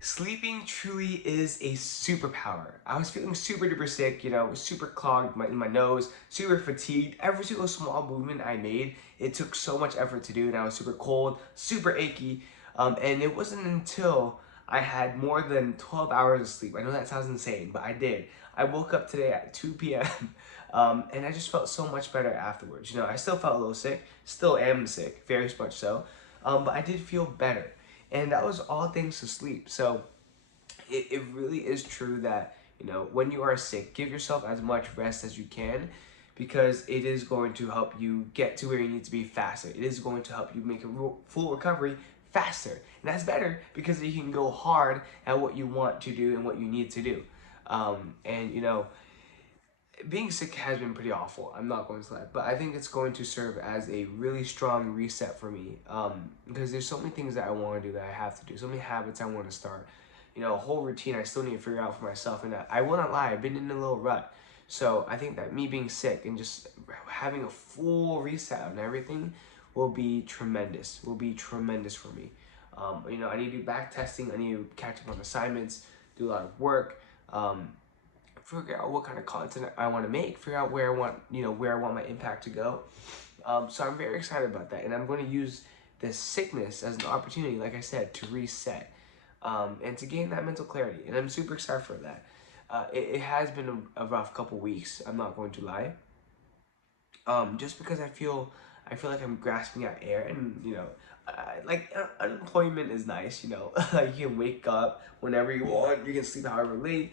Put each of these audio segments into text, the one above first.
Sleeping truly is a superpower. I was feeling super duper sick, you know, super clogged in my nose, super fatigued. Every single small movement I made, it took so much effort to do, and I was super cold, super achy. And it wasn't until I had more than 12 hours of sleep. I know that sounds insane, but I did. I woke up today at 2 p.m. And I just felt so much better afterwards. You know, I still felt a little sick, still am sick, very much so, but I did feel better. And that was all thanks to sleep. So it really is true that, you know, when you are sick, give yourself as much rest as you can, because it is going to help you get to where you need to be faster. It is going to help you make a full recovery faster. And that's better because you can go hard at what you want to do and what you need to do. And you know, being sick has been pretty awful. I'm not going to lie, but I think it's going to serve as a really strong reset for me. Because there's so many things that I want to do that I have to do, so many habits I want to start. You know, a whole routine I still need to figure out for myself. And I will not lie, I've been in a little rut. So I think that me being sick and just having a full reset on everything will be tremendous. Will be tremendous for me. You know, I need to do back testing. I need to catch up on assignments, do a lot of work. Figure out what kind of content I want to make, figure out where I want, you know, where I want my impact to go. So I'm very excited about that, and I'm going to use this sickness as an opportunity, like I said, to reset, and to gain that mental clarity. And I'm super excited for that. It has been a rough couple weeks. I'm not going to lie. Just because I feel like I'm grasping at air, and you know, unemployment is nice. You know, you can wake up whenever you want, you can sleep however late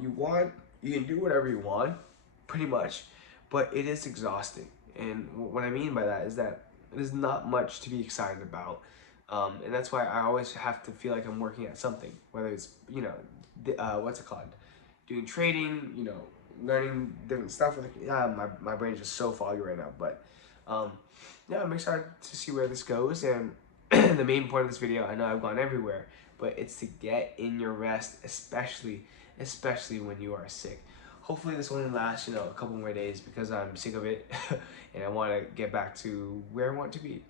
you want, you can do whatever you want, pretty much, but it is exhausting. And what I mean by that is that there's not much to be excited about. And that's why I always have to feel like I'm working at something, whether it's, you know, what's it called? Doing trading, you know, learning different stuff. Yeah, my brain's just so foggy right now. But um, yeah, I'm excited to see where this goes. And the main point of this video, I know I've gone everywhere, but it's to get in your rest, especially when you are sick. Hopefully this only lasts, you know, a couple more days, because I'm sick of it and I want to get back to where I want to be.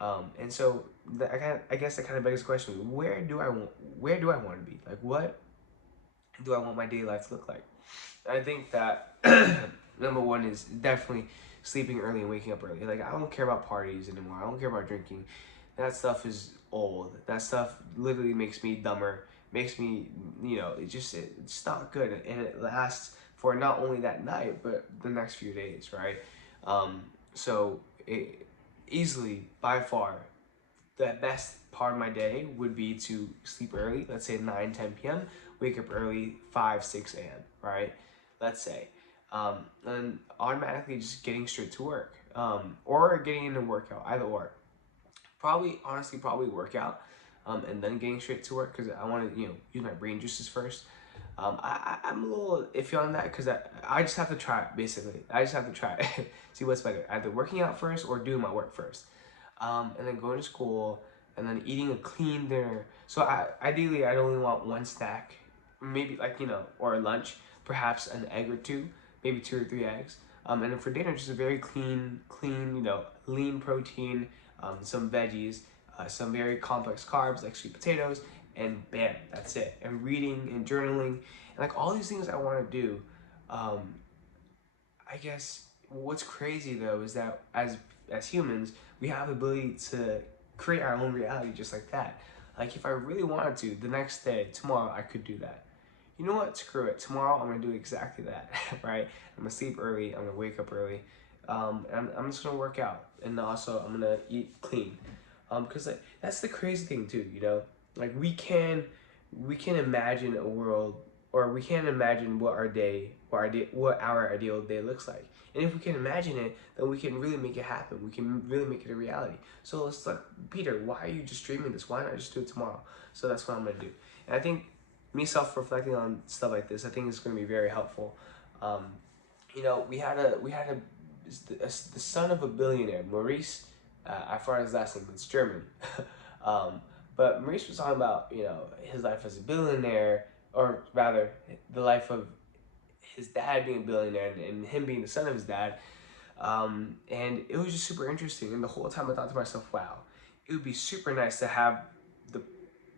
And so I guess that kind of begs the question: where do I want to be? Like, what do I want my daily life to look like? I think that number one is definitely sleeping early and waking up early. Like, I don't care about parties anymore. I don't care about drinking. That stuff is old. That stuff literally makes me dumber. Makes me, you know, it's not good, and it lasts for not only that night but the next few days, right? So it easily by far the best part of my day would be to sleep early, let's say 9, 10 p.m., wake up early, 5, 6 a.m., right? Let's say. And automatically just getting straight to work, or getting in a workout, either or. Probably, honestly, probably workout, and then getting straight to work, because I want to, you know, use my brain juices first. I'm a little iffy on that, because I just have to try it, basically. I just have to try it. See what's better, either working out first or doing my work first. And then going to school, and then eating a clean dinner. So ideally, I'd only want one snack, maybe, like, you know, or a lunch, perhaps an egg or two, maybe 2 or 3 eggs. And then for dinner, just a very clean, you know, lean protein, some veggies, some very complex carbs like sweet potatoes, and bam, that's it. And reading and journaling, and like all these things I want to do. Um, I guess what's crazy though is that as humans, we have the ability to create our own reality just like that. Like, if I really wanted to, the next day, tomorrow, I could do that. You know what? Screw it. Tomorrow, I'm gonna do exactly that. Right? I'm gonna sleep early. I'm gonna wake up early. And I'm just gonna work out, and also I'm gonna eat clean. Because like, that's the crazy thing too. You know, like we can imagine a world, or we can't imagine what our day, what our ideal day looks like. And if we can imagine it, then we can really make it happen. We can really make it a reality. So it's like, Peter, why are you just dreaming this? Why not just do it tomorrow? So that's what I'm gonna do. And I think me self-reflecting on stuff like this, I think it's gonna be very helpful. Um, you know, the son of a billionaire, Maurice. I forgot his last name. It's German. um, but Maurice was talking about, you know, his life as a billionaire, or rather, the life of his dad being a billionaire, and him being the son of his dad. And it was just super interesting. And the whole time I thought to myself, wow, it would be super nice to have the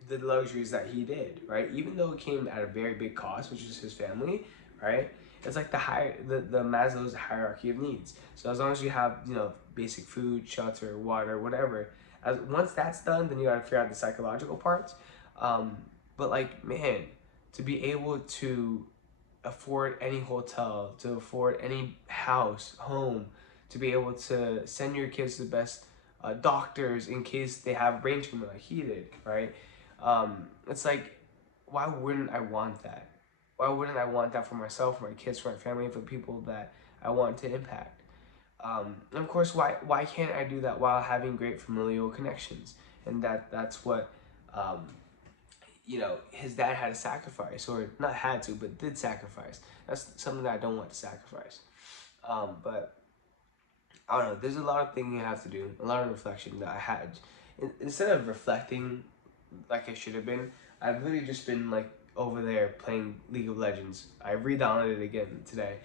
the luxuries that he did, right? Even though it came at a very big cost, which is his family, right? It's like the Maslow's hierarchy of needs. So as long as you have, you know, basic food, shelter, water, whatever, once that's done, then you gotta figure out the psychological parts. Um, but like, man, to be able to afford any hotel, to afford any house, home, to be able to send your kids to the best doctors in case they have brain tumor like he did, right? It's like, why wouldn't I want that? Why wouldn't I want that for myself, for my kids, for my family, for the people that I want to impact? And of course, why can't I do that while having great familial connections? And that's what you know, his dad had to sacrifice, or not had to, but did sacrifice. That's something that I don't want to sacrifice. But I don't know. There's a lot of thinking I have to do, a lot of reflection that I had. Instead of reflecting like I should have been, I've literally just been like over there playing League of Legends. I re-downloaded it again today.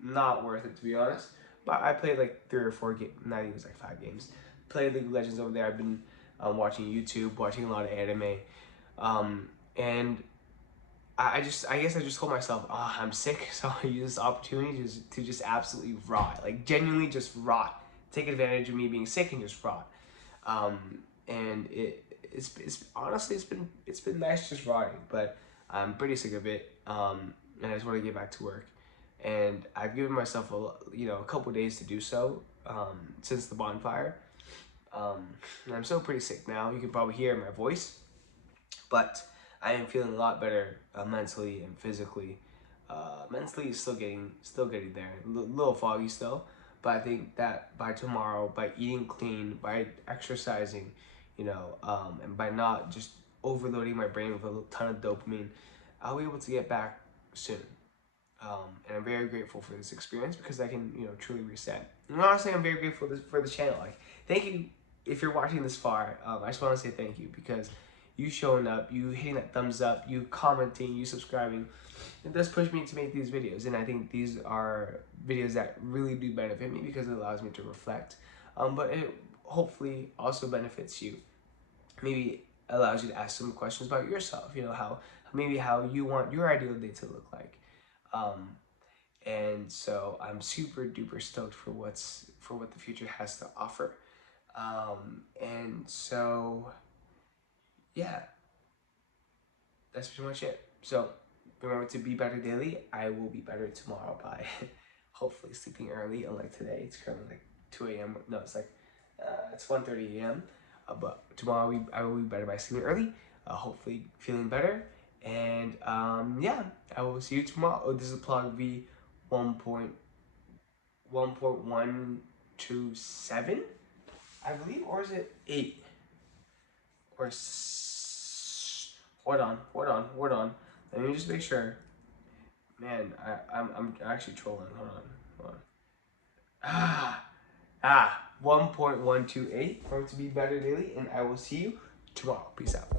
Not worth it, to be honest. But I played like 3 or 4 games. Not even, it was like 5 games. Played League of Legends over there. I've been watching YouTube, watching a lot of anime. And I guess I just told myself, oh, I'm sick, so I use this opportunity to just absolutely rot, like genuinely just rot, take advantage of me being sick and just rot. And it's honestly it's been nice just rotting, but I'm pretty sick of it. And I just want to get back to work, and I've given myself a couple days to do so. Since the bonfire, and I'm still pretty sick now. You can probably hear my voice. But I am feeling a lot better mentally and physically. Mentally is still getting there, little foggy still. But I think that by tomorrow, by eating clean, by exercising, and by not just overloading my brain with a ton of dopamine, I'll be able to get back soon. And I'm very grateful for this experience because I can, truly reset. And honestly, I'm very grateful for this channel. Like, thank you if you're watching this far. I just want to say thank you because you showing up, you hitting that thumbs up, you commenting, you subscribing, it does push me to make these videos. And I think these are videos that really do benefit me because it allows me to reflect. But it hopefully also benefits you. Maybe allows you to ask some questions about yourself, how you want your ideal day to look like. And so I'm super duper stoked for what the future has to offer. And so yeah, that's pretty much it. So remember to be better daily. I will be better tomorrow by hopefully sleeping early. Unlike today, it's currently like 2 a.m. No, it's like it's 1:30 a.m. But tomorrow I will be better by sleeping early. Hopefully feeling better. And yeah, I will see you tomorrow. Oh, this is PLOG V 1.127, I believe, or is it 8? Or hold on. Let me just make sure. Man, I'm actually trolling. Hold on. 1.128 for it to be better daily, and I will see you tomorrow. Peace out.